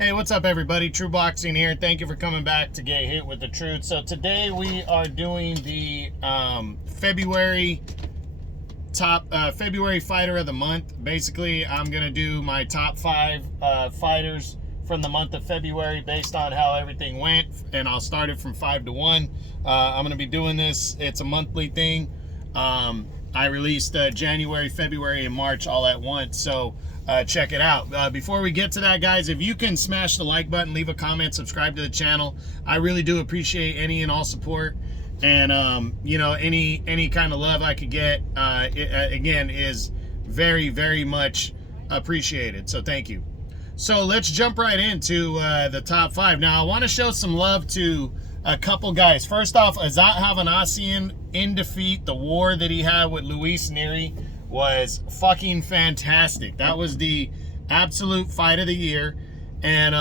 Hey, what's up, everybody? True Boxing here. Thank you for coming back to Get Hit with the Truth. So today we are doing the February fighter of the month. Basically, I'm gonna do my top 5 fighters from the month of February based on how everything went, and I'll start it from 5 to 1. I'm gonna be doing this. It's a monthly thing. I released January, February, and March all at once. So check it out. Before we get to that, guys, if you can smash the like button, leave a comment, subscribe to the channel. I really do appreciate any and all support. And you know, any kind of love I could get, again, is very, very much appreciated. So thank you. So let's jump right into the top 5. Now I want to show some love to a couple guys. First off, Azat Hovhannissian in defeat. The war that he had with Luis Nery was fucking fantastic. That was the absolute fight of the year. And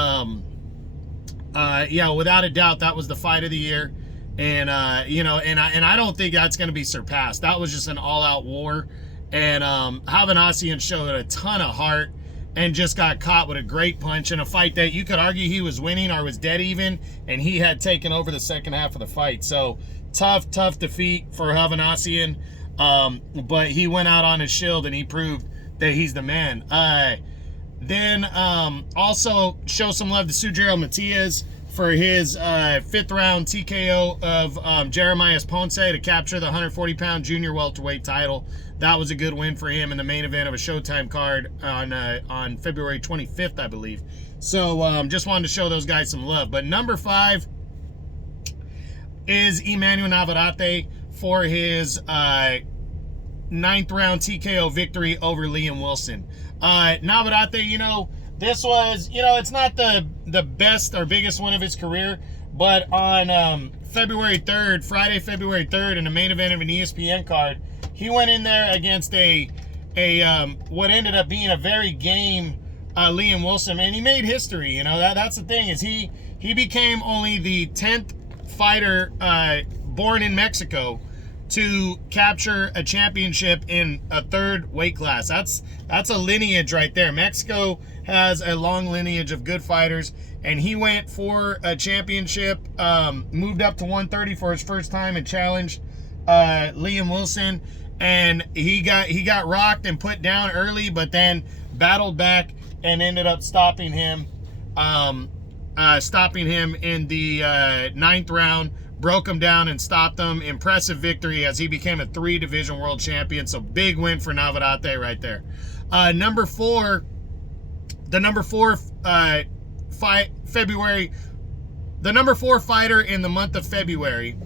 yeah, without a doubt, that was the fight of the year. And you know, and I don't think that's going to be surpassed. That was just an all-out war. And Hovhannissian showed a ton of heart and just got caught with a great punch in a fight that you could argue he was winning or was dead even, and he had taken over the second half of the fight. So tough defeat for Hovhannissian. But he went out on his shield and he proved that he's the man. Then also show some love to Sujiro Matias for his 5th round TKO of Jeremias Ponce to capture the 140-pound junior welterweight title. That was a good win for him in the main event of a Showtime card on February 25th, I believe. So just wanted to show those guys some love. But number 5 is Emmanuel Navarrete for his 9th round TKO victory over Liam Wilson. Navarrete, you know, this was, you know, it's not the best or biggest win of his career, but on February 3rd, Friday, February 3rd, in the main event of an ESPN card, he went in there against what ended up being a very game Liam Wilson. Man, he made history. You know, that's the thing, is he became only the 10th fighter born in Mexico to capture a championship in a 3rd weight class. That's a lineage right there. Mexico has a long lineage of good fighters, and he went for a championship, moved up to 130 for his first time and challenged Liam Wilson, and he got rocked and put down early, but then battled back and ended up stopping him in the 9th round. Broke him down and stopped him. Impressive victory as he became a 3-division world champion. So big win for Navarrete right there. The number 4 fighter in the month of February,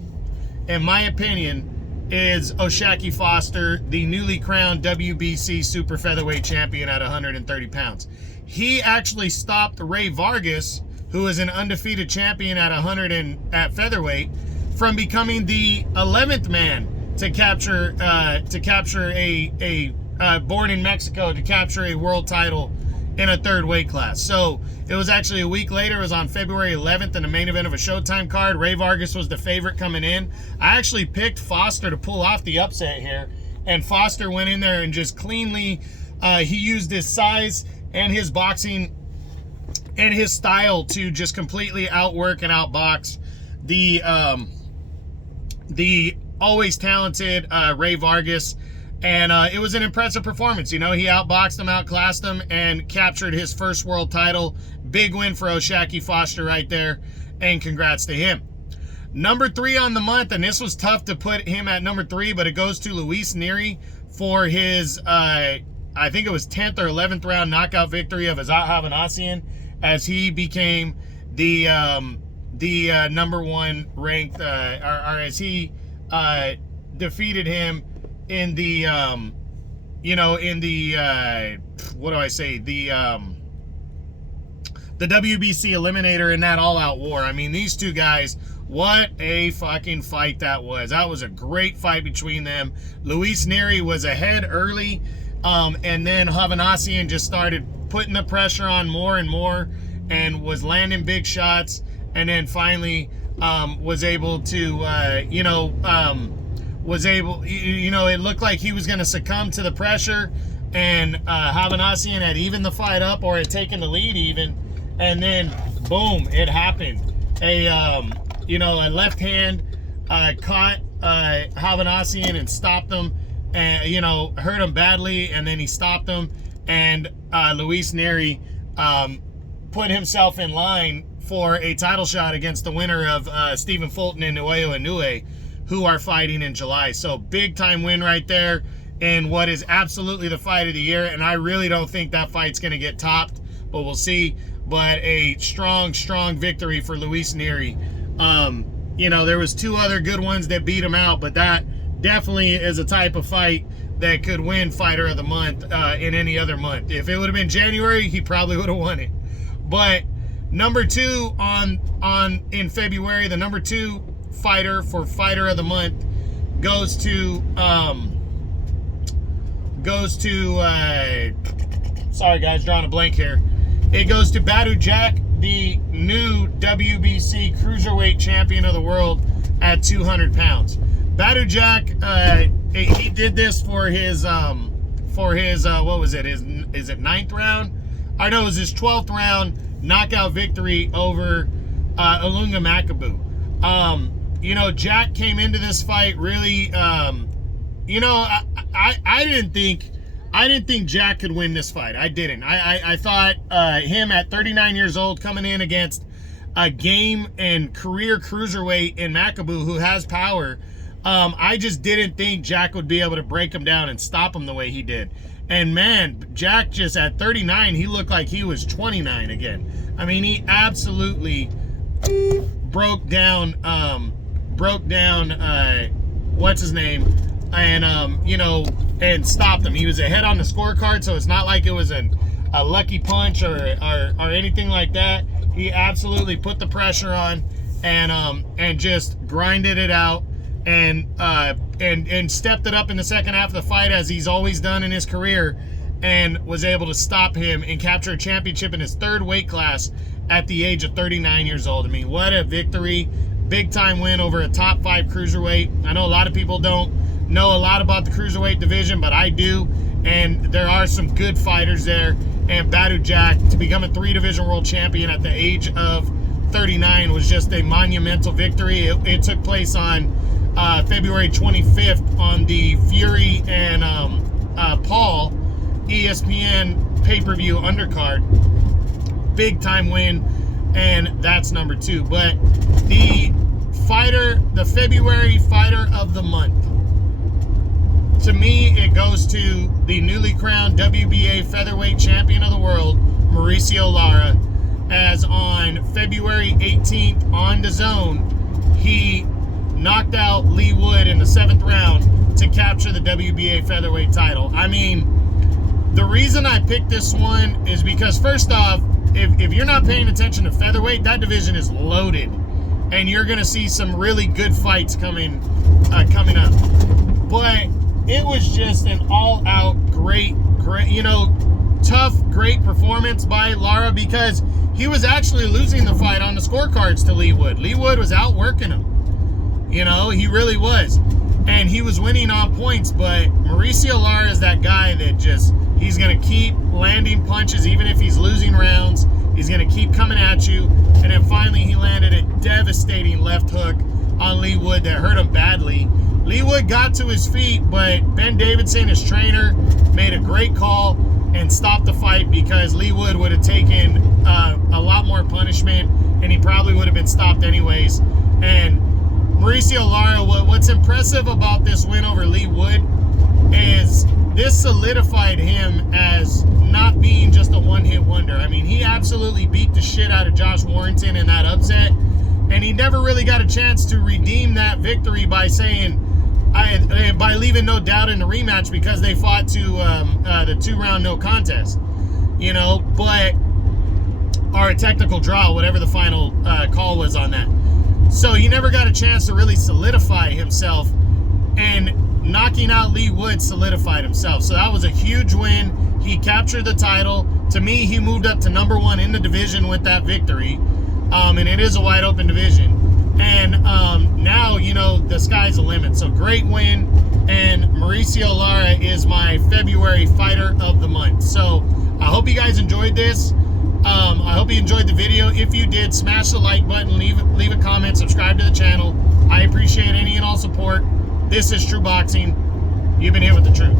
in my opinion, is O'Shaquie Foster, the newly crowned WBC super featherweight champion at 130 pounds. He actually stopped Ray Vargas, who is an undefeated champion at featherweight, from becoming the 11th man to capture born in Mexico, to capture a world title in a 3rd weight class. So it was actually a week later. It was on February 11th in the main event of a Showtime card. Ray Vargas was the favorite coming in. I actually picked Foster to pull off the upset here, and Foster went in there and just cleanly, he used his size and his boxing and his style to just completely outwork and outbox the always talented Ray Vargas. And it was an impressive performance. You know, he outboxed him, outclassed him, and captured his first world title. Big win for O'Shaquie Foster right there, and congrats to him. Number 3 on the month, and this was tough to put him at number 3, but it goes to Luis Nery for his, I think it was 10th or 11th round knockout victory of Azat Hovhannissian, as he became the number 1 ranked, or as he defeated him in the what do I say, the WBC eliminator in that all-out war. I mean, these two guys, what a fucking fight that was. That was a great fight between them. Luis Nery was ahead early, and then Hovhannissian just started putting the pressure on more and more, and was landing big shots, and then finally was able to it looked like he was going to succumb to the pressure, and Hovhannissian had evened the fight up, or had taken the lead even, and then boom, it happened. A left hand caught Havanasian and stopped him, and hurt him badly, and then he stopped him, and Luis Neri put himself in line for a title shot against the winner of Stephen Fulton and Nuevo Inoue, who are fighting in July. So big time win right there in what is absolutely the fight of the year, and I really don't think that fight's going to get topped, but we'll see. But a strong victory for Luis Neri. There was 2 other good ones that beat him out, but that definitely is a type of fight that could win Fighter of the Month in any other month. If it would have been January, he probably would have won it. But number 2 in February, the number 2 fighter for Fighter of the Month goes to sorry guys, drawing a blank here. It goes to Badou Jack, the new WBC Cruiserweight Champion of the World at 200 pounds. Badou Jack, he did this for his what was it? Is it 9th round? I know it was his 12th round knockout victory over Ilunga Makabu. Jack came into this fight really, I didn't think Jack could win this fight. I didn't. I thought him at 39 years old coming in against a game and career cruiserweight in Makabu who has power, I just didn't think Jack would be able to break him down and stop him the way he did. And man, Jack just at 39, he looked like he was 29 again. I mean, he absolutely broke down what's his name, and stopped him. He was ahead on the scorecard, so it's not like it was a lucky punch or anything like that. He absolutely put the pressure on and just grinded it out and stepped it up in the second half of the fight, as he's always done in his career, and was able to stop him and capture a championship in his 3rd weight class at the age of 39 years old. I mean, what a victory. Big time win over a top 5 cruiserweight. I know a lot of people don't know a lot about the cruiserweight division, but I do, and there are some good fighters there. And Badou Jack to become a 3-division world champion at the age of 39 was just a monumental victory. It took place on February 25th on the Fury and Paul ESPN pay-per-view undercard. Big time win, and that's number 2. But the February Fighter of the Month, to me, it goes to the newly crowned WBA Featherweight Champion of the World, Mauricio Lara, as on February 18th on DAZN, he knocked out Lee Wood in the 7th round to capture the WBA Featherweight title. I mean, the reason I picked this one is because, first off, if you're not paying attention to featherweight, that division is loaded, and you're going to see some really good fights coming up. But it was just an all-out great, tough, great performance by Lara, because he was actually losing the fight on the scorecards to Lee Wood. Lee Wood was outworking him. He really was. And he was winning on points, but Mauricio Lara is that guy that he's going to keep landing punches even if he's losing rounds. He's going to keep coming at you. And then finally he landed a devastating left hook on Lee Wood that hurt him badly. Lee Wood got to his feet, but Ben Davidson, his trainer, made a great call and stopped the fight, because Lee Wood would have taken a lot more punishment, and he probably would have been stopped anyways. And Mauricio Lara, what's impressive about this win over Lee Wood is this solidified him as not being just a one-hit wonder. I mean, he absolutely beat the shit out of Josh Warrington in that upset, and he never really got a chance to redeem that victory by by leaving no doubt in the rematch, because they fought to the 2-round no contest, but or a technical draw, whatever the final call was on that. So he never got a chance to really solidify himself, and knocking out Lee Wood solidified himself. So that was a huge win. He captured the title. To me, he moved up to number 1 in the division with that victory, and it is a wide open division. And now, the sky's the limit. So great win, and Mauricio Lara is my February Fighter of the Month. So I hope you guys enjoyed this. I hope you enjoyed the video. If you did, smash the like button, leave a comment, subscribe to the channel. I appreciate any and all support. This is True Boxing. You've been here with the truth.